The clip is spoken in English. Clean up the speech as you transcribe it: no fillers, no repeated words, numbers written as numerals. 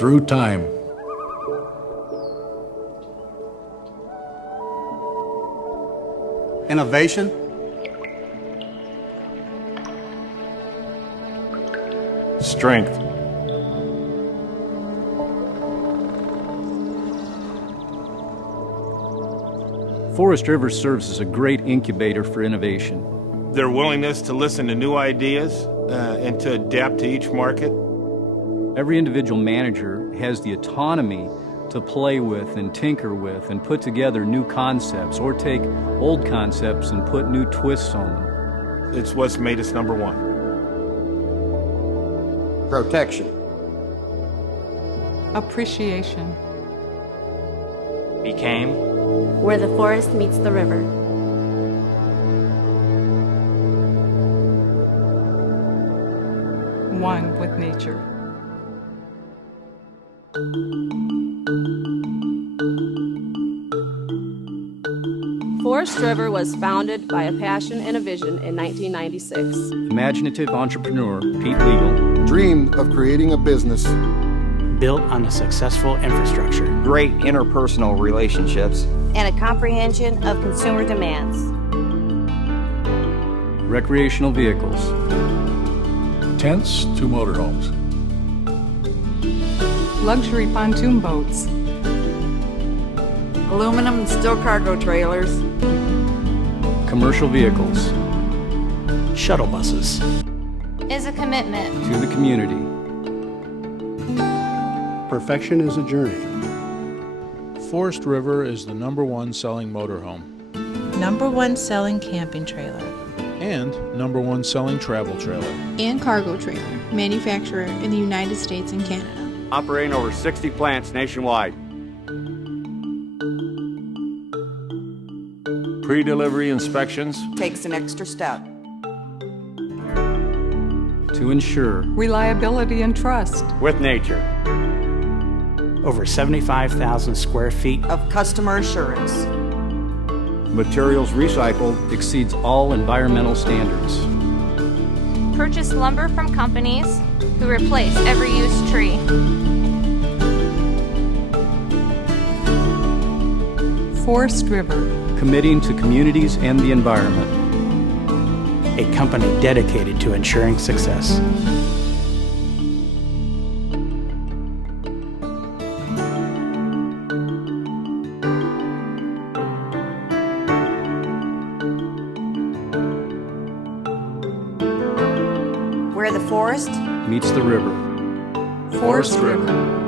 through time. Innovation. Strength. Forest River serves as a great incubator for innovation. Their willingness to listen to new ideas and to adapt to each market. Every individual manager has the autonomy to play with and tinker with and put together new concepts or take old concepts and put new twists on them. It's what's made us number one. Protection. Appreciation. Became. Where the forest meets the river. One with nature. Forest River was founded by a passion and a vision in 1996. Imaginative entrepreneur Pete Legal Dreamed of creating a business Built on a successful infrastructure. Great interpersonal relationships. And a comprehension of consumer demands. recreational vehicles, tents to motorhomes, luxury pontoon boats, aluminum and steel cargo trailers, commercial vehicles, shuttle buses. Is a commitment to the community. Perfection is a journey. Forest River is the #1 selling motorhome, #1 selling camping trailer, and #1 selling travel trailer and cargo trailer manufacturer in the United States and Canada. Operating over 60 plants nationwide. Pre-delivery inspections takes an extra step to ensure reliability and trust with nature. Over 75,000 square feet of customer assurance. Materials recycled exceeds all environmental standards. Purchase lumber from companies who replace every used tree. Forest River, committing to communities and the environment. A company dedicated to ensuring success. Where the forest meets the river. Forest River.